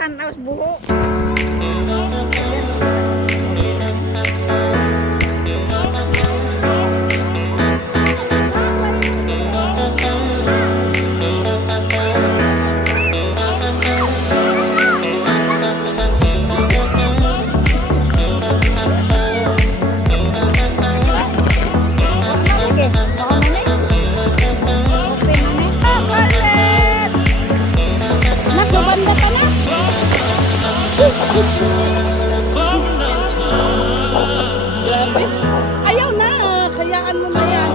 tanaw sa buho. Grabe. Ayaw na. Kayaan mo na yan.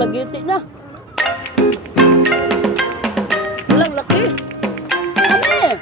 Lagiti na. Walang laki. Ano eh?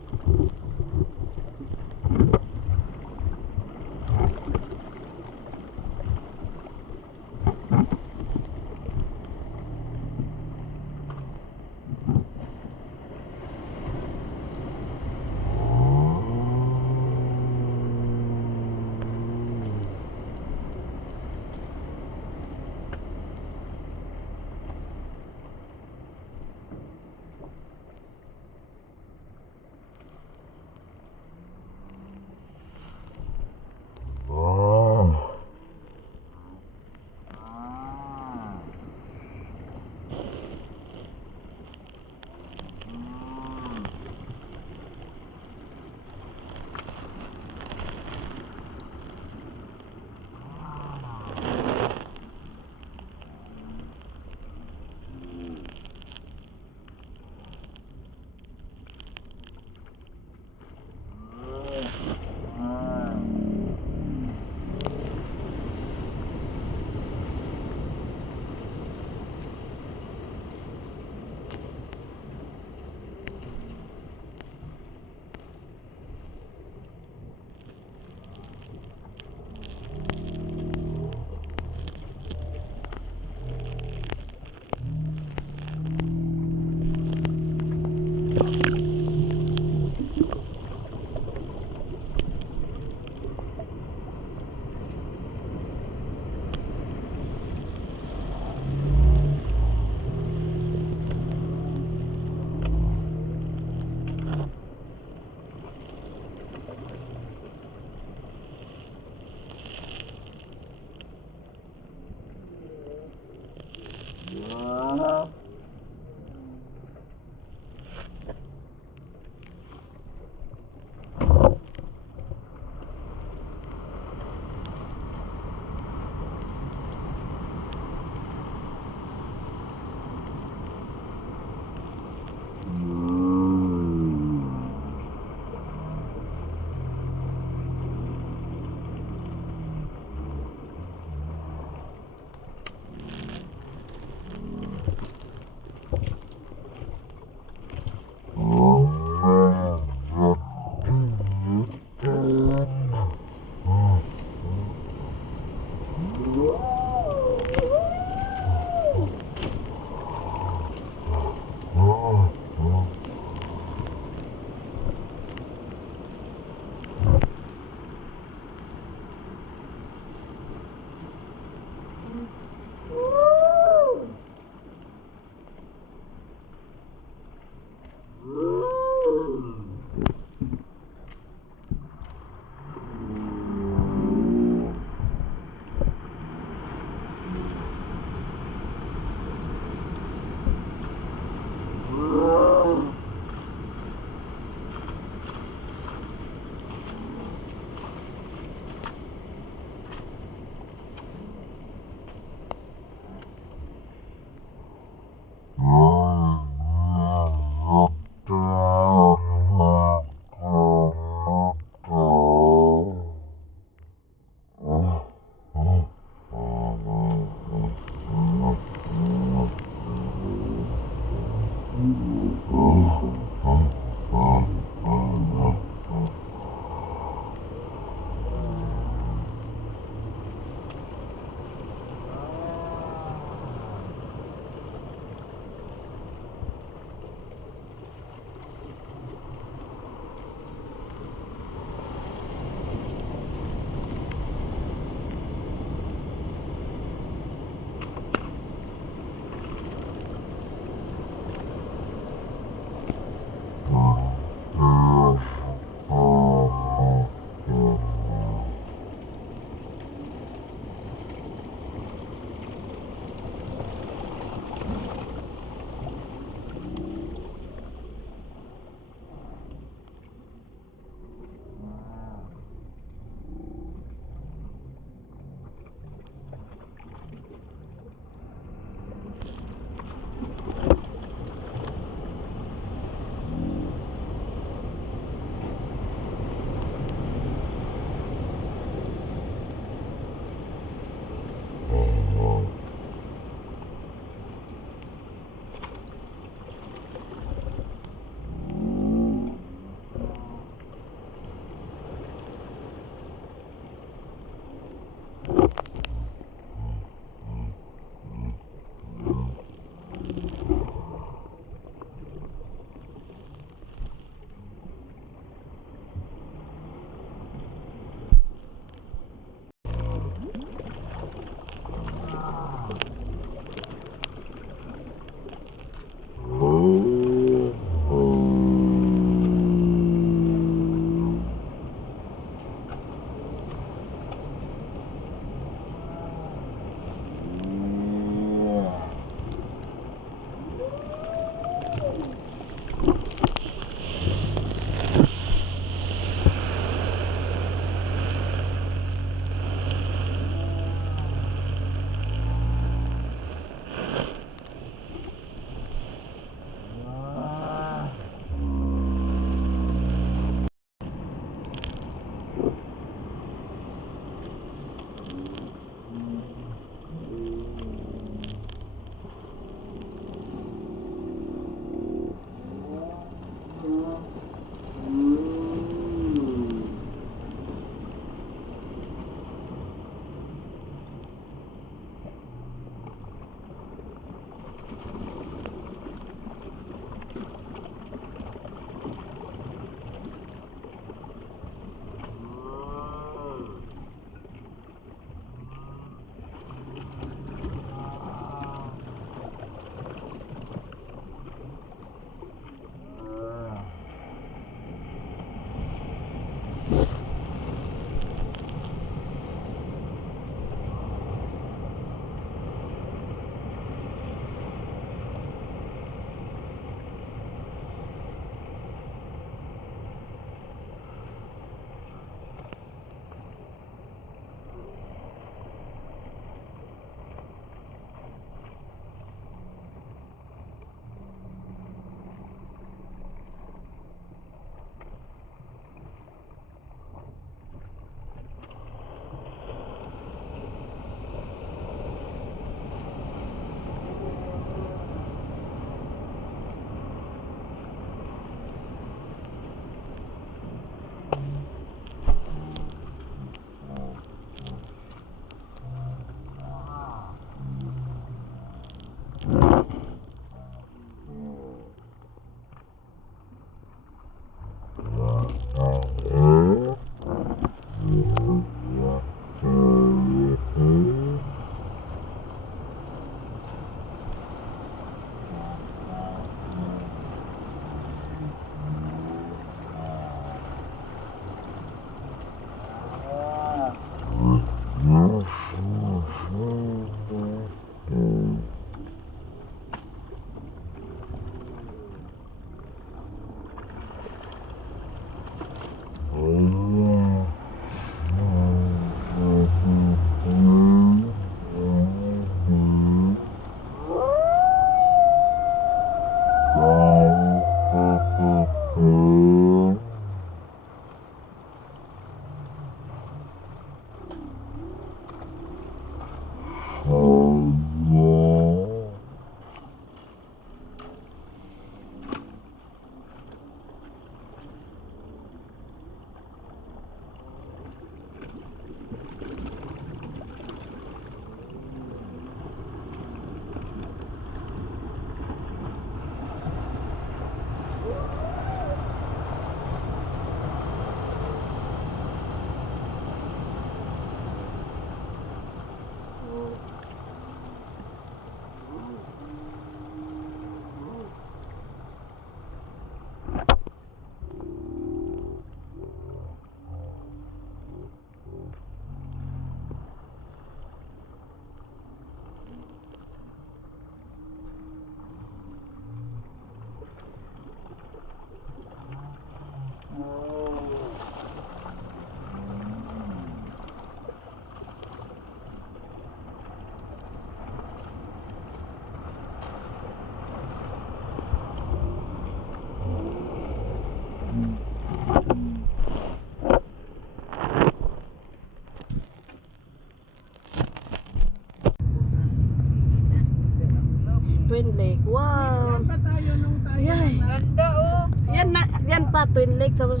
Twin Lake, tapos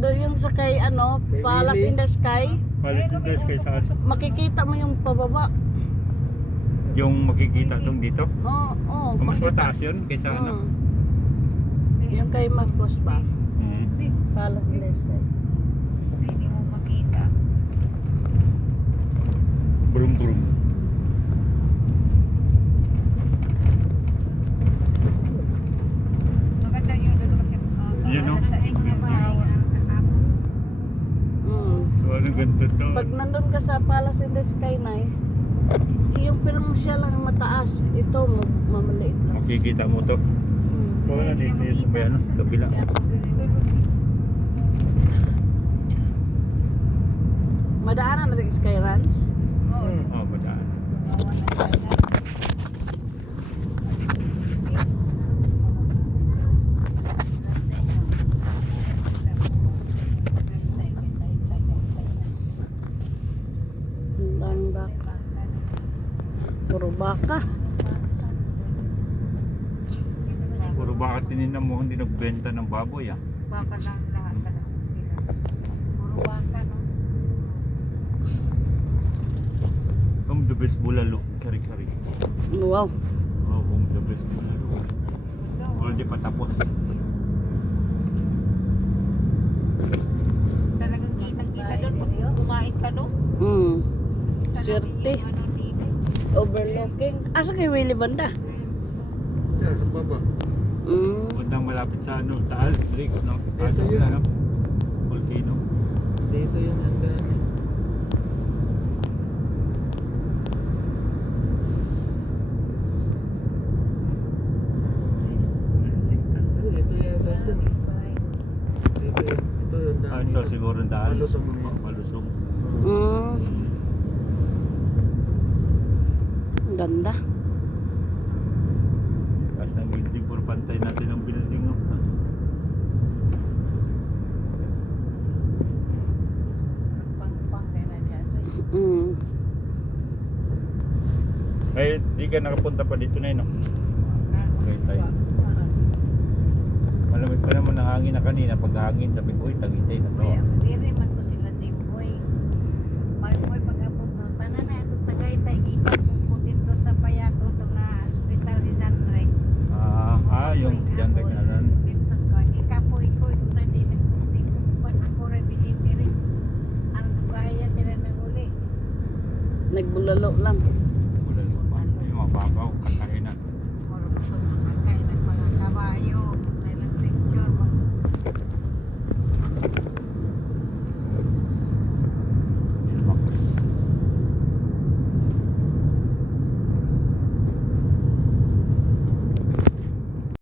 doon yung sa kay ano, Palace in the Sky, Palistindes kay saan? makikita mo yung pababa. Yung makikita tong dito. Oo, Mas mataas yun kaysa ano. Yung kay Marcos pa, Mm. Palace in the Sky. Hindi mo makita. Brum brum. Maganda yun doon kasi Yun, no? sa isang bawat. So ano ganito to? Pag nandun ka sa Palace in the Sky na yung pirang siya lang mataas, ito mamaliit lang. Makikita mo to. Baka na dito ba yan? Kabila. Madaanan natin yung Sky Ranch. Oh, badaan. Ang baka. Puro baka. Puro bakit tininan mo hindi nagbenta ng baboy ah. Baka lang lahat talaga sila. Puro baka, no? The best bulalo. Kari-kari. Wow. Oh, the best bulalo. Oh, di pa tapos. Talagang kitang-kita doon pag kumain ka doon. Swerte. Ano, nila. Overlooking. Asa kay Willie Banda? Diyan, sa baba. Punta malapit sa ano, sa Alps Lake, no? Ito Alps yun. na, no? Volcano. Dito yung nandaan. Ito yung nandaan. Ito yung Ah, ito siguro ang daan. Malusog na yun. Malusog. Ang ganda. Kasi ng building, puro pantay natin ang building, no? Pang-pang kaya na dyan. Eh, di ka nakapunta pa dito na yun, no? Okay, tayo. Malamig pa naman ang hangin na kanina. Pag hangin, sabi ko, uy, Tagaytay na to. Diri man ko sila Jimboy. May pag-apon na tanan na itong Tagaytay gikan ko dito sa Payato to nga hospital ni Danre. Yung dyan nagkaroon. Dito sa ikapoy ko yung tadi nagputing kuan ako ra binitiri. Ang bahaya sila naguli. Nagbulalo lang.